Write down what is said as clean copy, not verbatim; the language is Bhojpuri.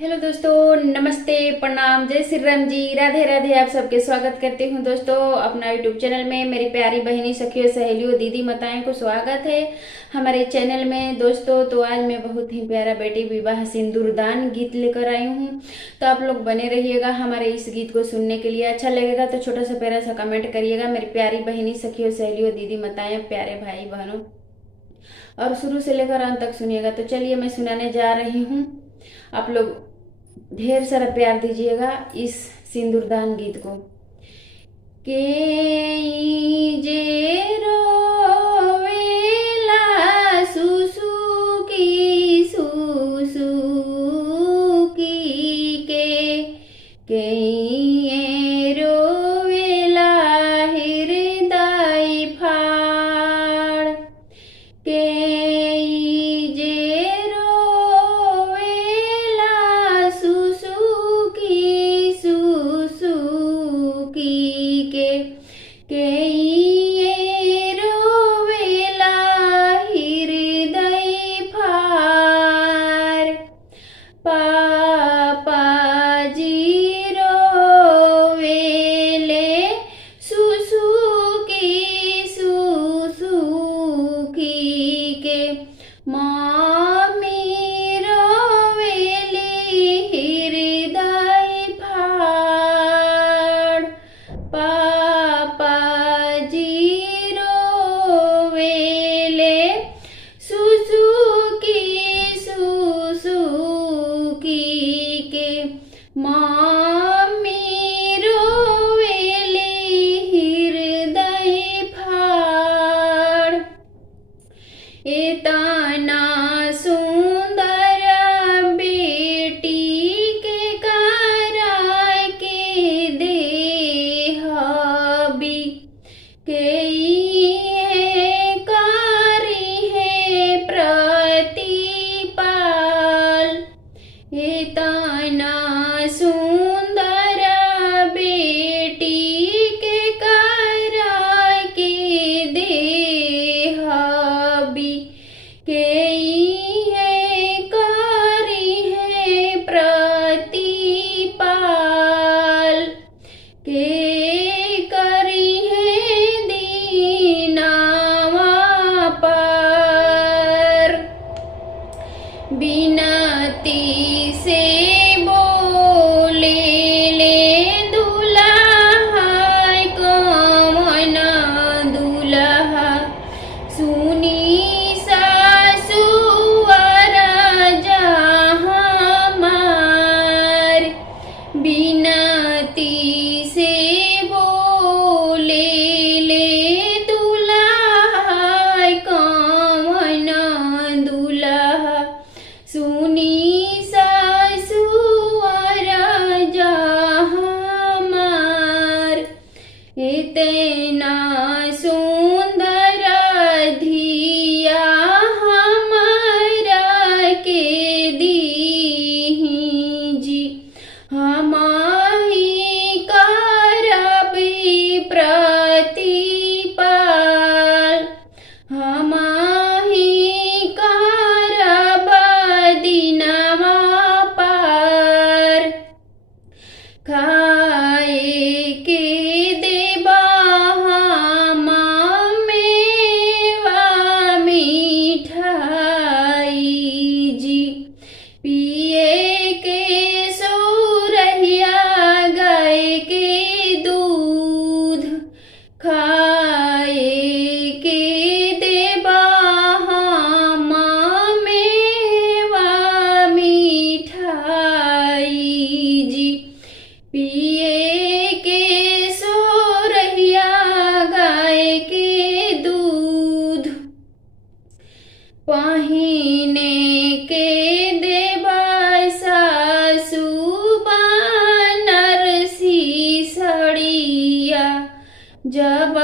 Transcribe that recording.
हेलो दोस्तों, नमस्ते, प्रणाम, जय श्री राम जी, राधे राधे। आप सबके स्वागत करती हूँ दोस्तों अपना यूट्यूब चैनल में। मेरी प्यारी बहनी, सखियों, सहेलियों, दीदी माताएं को स्वागत है हमारे चैनल में दोस्तों। तो आज मैं बहुत ही प्यारा बेटी विवाह सिंदूरदान गीत लेकर आई हूँ। तो आप लोग बने रहिएगा हमारे इस गीत को सुनने के लिए। अच्छा लगेगा तो छोटा सा प्यारा सा कमेंट करिएगा। मेरी प्यारी बहनी, सखियों, सहेलियों, दीदी माताएं, प्यारे भाई बहनों, और शुरू से लेकर अंत तक सुनिएगा। तो चलिए मैं सुनाने जा रही हूँ। आप लोग ढेर सारा प्यार दीजिएगा इस सिंदूरदान गीत को। के जे रोवेला सुसुकी के रोवेला हृदय फाड़ के जे रोवेला सुसुकी के रोवेला हृदय फाड़ पापा जी रोवेले सुसुकी के मम्मी रोवेली हृदय फाड़ पापा जी रोवेले सुसुकी के मम्मी रोवेली हृदय फाड़। इतना सुंदर बेटी के कराय के देहबी के कारी है प्रतिपाल। इतना सुंदर बेटी के कराय के देहबी के कारी है प्रतिपाल। के करी है दीनावा पर बिनती से बोले ले दुल्हा कमन दुल्हा सुनी सासुअर जहाँ बिनती से बोले ले दुल्हा कमन दुल्हा सुनी सासुअर जहाँ इतना सुंदर धिया हमारा के दीही जी। हमाही करबी प्रतिपाल। हमाही करब दिनवा पार। खाए के देबा हम मेवा मिठाई जी। पिए के सौरहिया गाय के दूध। खाए के देबा हम मेवा मिठाई जी। पिए के सौरहिया गाय के दूध। पहिने के देबा सासु बनारसी सड़िया जब